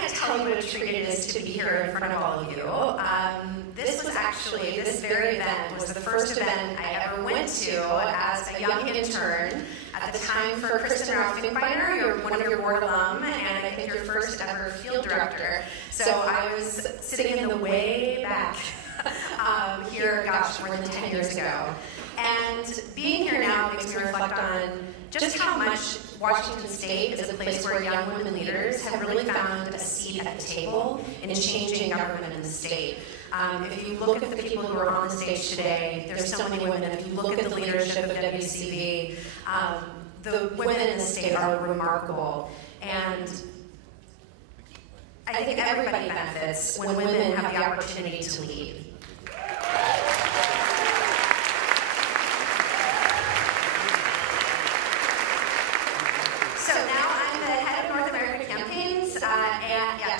can't tell you what a treat it is to be here in front of all of you. This very event was the first event I ever went to as a young intern. At the time for Kristen Ralph-Finkbeiner, you're one of your board alum, and I think your first ever field director. So I was sitting in the way back here, gosh, more than 10 years ago. And being here now makes me reflect on just how much Washington State is a place where young women leaders have really found a seat at the table in changing government in the state. If you look at the people who are on the stage today, there's so many women. If you look at the leadership of WCV, the women in the state are remarkable. And I think everybody benefits when women have the opportunity to lead.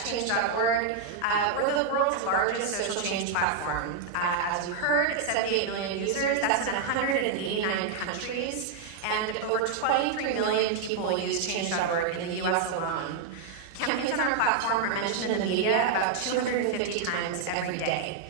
Change.org. We're the world's largest social change platform. As you heard, it's 78 million users. That's in 189 countries. And over 23 million people use Change.org in the US alone. Campaigns on our platform are mentioned in the media about 250 times every day.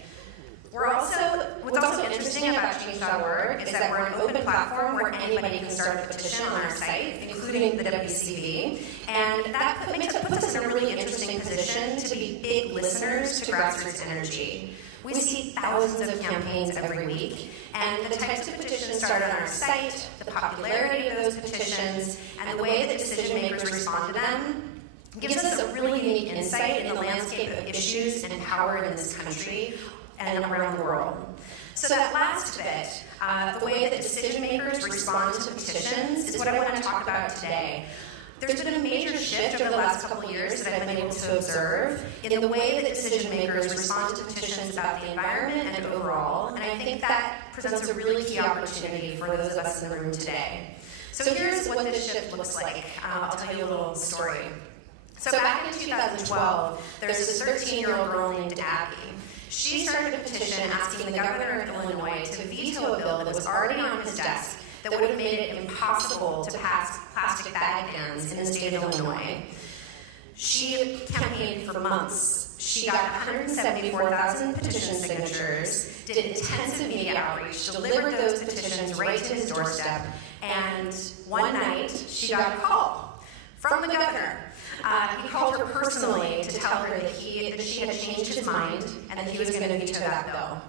What's also interesting about Change.org is that we're an open platform where anybody can start a petition on our site, including the WCV, and that puts us in a really interesting position to be big listeners to grassroots energy. We see thousands of campaigns every week, and the types of petitions started on our site, the popularity of those petitions, and the way that decision makers respond to them gives us a really unique insight in the landscape of issues and power in this country and around the world. So that last bit, the way that decision makers respond to petitions, is what I want to talk about today. There's been a major shift over the last couple of years that I've been able to observe in the way that decision makers respond to petitions about the environment and overall, and I think that presents a really key opportunity for those of us in the room today. So here's what this shift looks like. I'll tell you a little story. So back in 2012, there's this 13-year-old girl named Abby. She started a petition asking the governor of Illinois to veto a bill that was already on his desk that would have made it impossible to pass plastic bag bans in the state of Illinois. She campaigned for months. She got 174,000 petition signatures, did intensive media outreach, delivered those petitions right to his doorstep, and one night she got a call from the governor. He called her personally to tell her that she had changed his mind and that he was going to veto that bill.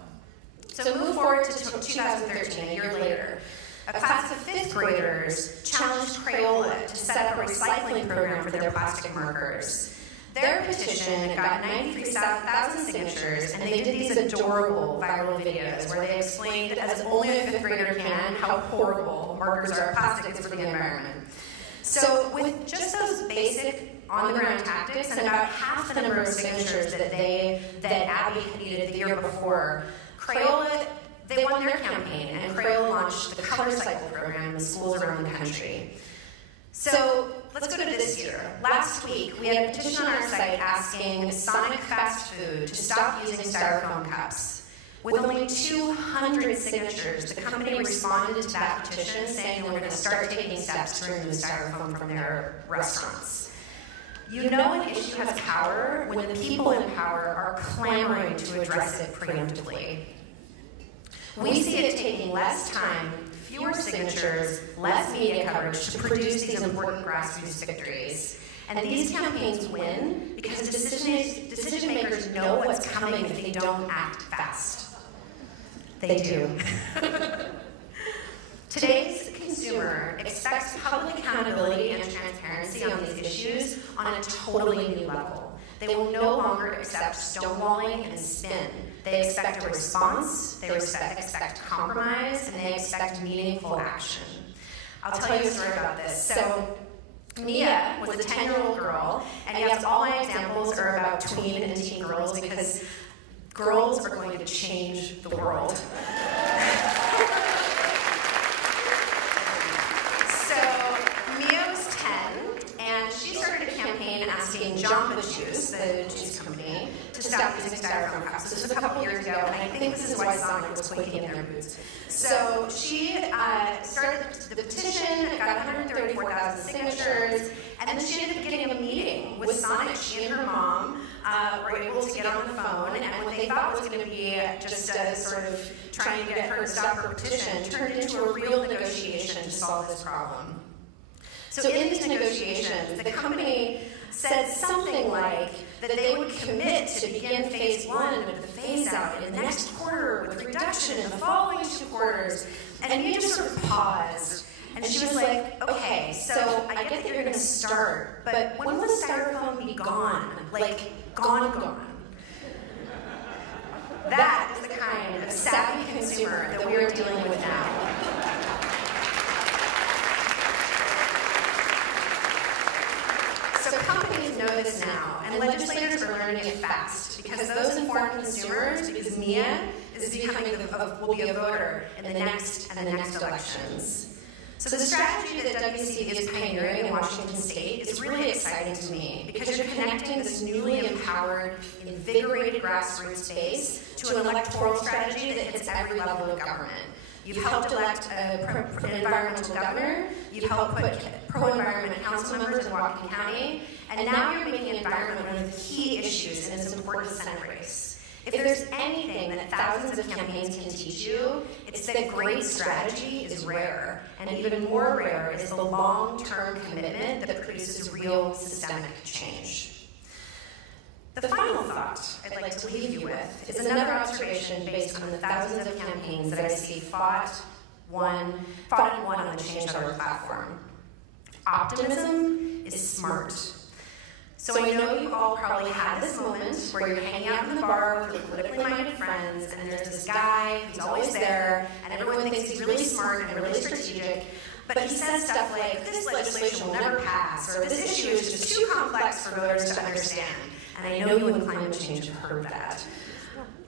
So move forward to 2013, a year later. A class of 5th graders challenged Crayola to set up a recycling program for their plastic markers. Their petition got 93,000 signatures, and they did these adorable viral videos where they explained, as only a 5th grader can, how horrible markers are plastics for the environment. So with just those basic on-the-ground tactics and about half the number of signatures that Abby had needed the year before, Crayola, they won their campaign, and Crayola launched the Color Cycle program in schools around the country. So let's go to this year. Last week, we had a petition on our site asking Sonic Fast Food to stop using styrofoam cups. With only 200 signatures, the company responded to that petition saying they were going to start taking steps to remove styrofoam from their restaurants. You know an issue has power when the people in power are clamoring to address it preemptively. We see it taking less time, fewer signatures, less media coverage to produce these important grassroots victories. And these campaigns win because decision makers know what's coming if they don't act fast. They do. Today's consumer expects public accountability and transparency on these issues on a totally new level. They will no longer accept stonewalling and spin. They expect a response, they expect compromise, and they expect meaningful action. I'll tell you a story about this. So Mia was a 10-year-old girl, and yes, all my examples are about tween and teen girls because girls are going to change the world. So Mia was 10, and she started a campaign asking Jamba Juice, the juice company, to stop using styrofoam cups. This was a couple years ago, and I think this is why Sonic was quaking in their boots. So she started the petition, got 134,000 signatures, And then she ended up getting a meeting with Sonic. She and her mom were able to get on the phone, and what they thought was going to be just a sort of trying to get her to stop her petition turned into a real negotiation to solve this problem. So in these negotiations, the company said something like that they would commit to begin phase 1 of the phase out in the next quarter with reduction in the following 2 quarters. And we just sort of paused. And she was like, okay, so I get that you're going to start, but when will the styrofoam be gone? Like, gone. That is the kind of savvy consumer that we're dealing with now. So companies know this now, and legislators are learning it fast, because those informed consumers, because Mia will be a voter in the next elections. So the strategy that WCV is pioneering in Washington State is really exciting to me, because you're connecting this newly empowered, invigorated grassroots base to an electoral strategy that hits every level of government. You've helped elect an environmental governor, you've helped put pro-environment council members in Whatcom County, and now you're making environment one of the key issues in this important Senate race. If there's anything that thousands of campaigns can teach you, it's that great strategy is rare, and even more rare is the long-term commitment that produces real systemic change. The final thought I'd like to leave you with is another observation based on the thousands of campaigns that I see fought and won on the Change.org platform. Optimism is smart. So I know you all probably had this moment where you're hanging out in the bar with your politically minded friends, and there's this guy who's always there, and everyone thinks he's really smart and really strategic, but he says stuff like, this legislation will never pass, or this issue is just too complex for voters to understand. And I know you in climate change have heard that.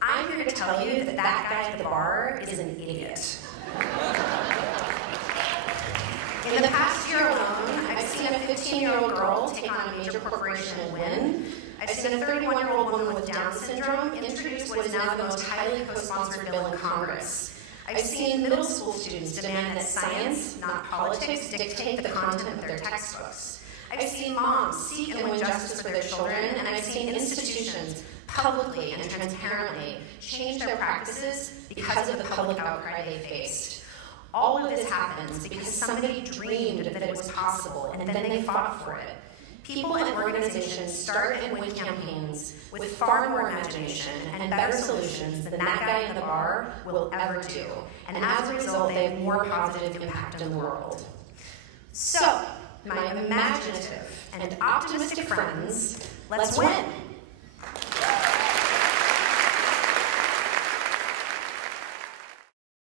I'm here to tell you that that guy at the bar is an idiot. In the past year alone, I've seen a 15-year-old girl take on a major corporation and win. I've seen a 31-year-old woman with Down syndrome introduce what is now the most highly co-sponsored bill in Congress. I've seen middle school students demand that science, not politics, dictate the content of their textbooks. I've seen moms seek and win justice for their children, and I've seen institutions publicly and transparently change their practices because of the public outcry they faced. All of this happens because somebody dreamed that it was possible, and then they fought for it. People and organizations start and win campaigns with far more imagination and better solutions than that guy in the bar will ever do. And as a result, they have more positive impact in the world. So, my imaginative and optimistic friends, let's win.